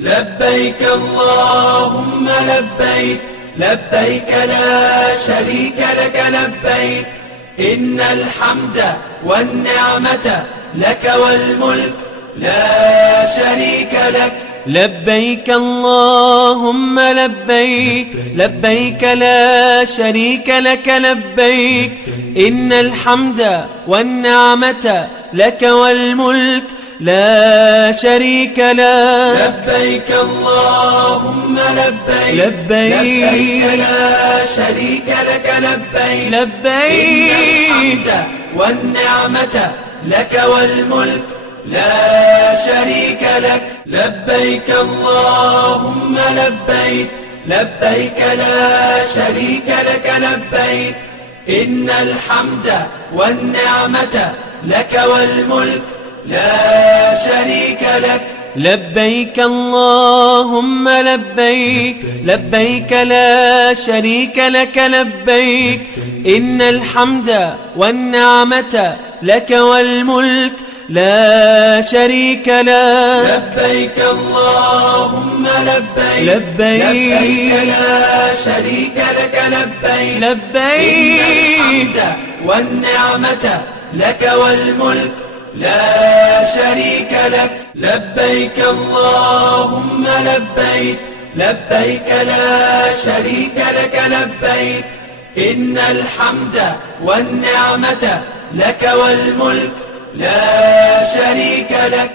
لبيك اللهم لبيك، لبيك لا شريك لك لبيك، إن الحمد والنعمة لك والملك لا شريك لك. لبيك اللهم لبيك، لبيك لا شريك لك لبيك، إن الحمد والنعمة لك والملك لا شريك لك. لبيك اللهم لبيك، لبيك لا شريك لك لبيك، لبيك إن الحمد والنعمة لك والملك لا شريك لك. لبيك اللهم لبيك، لبيك لا شريك لك لبيك، إن الحمد والنعمة لك والملك لا شريك لك. لبيك اللهم لبيك، لبيك لا شريك لك لبيك، إن الحمد والنعمة لك والملك لا شريك لك. لبيك اللهم لبيك، لبيك لا شريك لك لبيك، لبيك إن الحمد والنعمة لك والملك لا شريك لك. لبيك اللهم لبيك، لبيك لا شريك لك لبيك، إن الحمد والنعمة لك والملك لا شريك لك.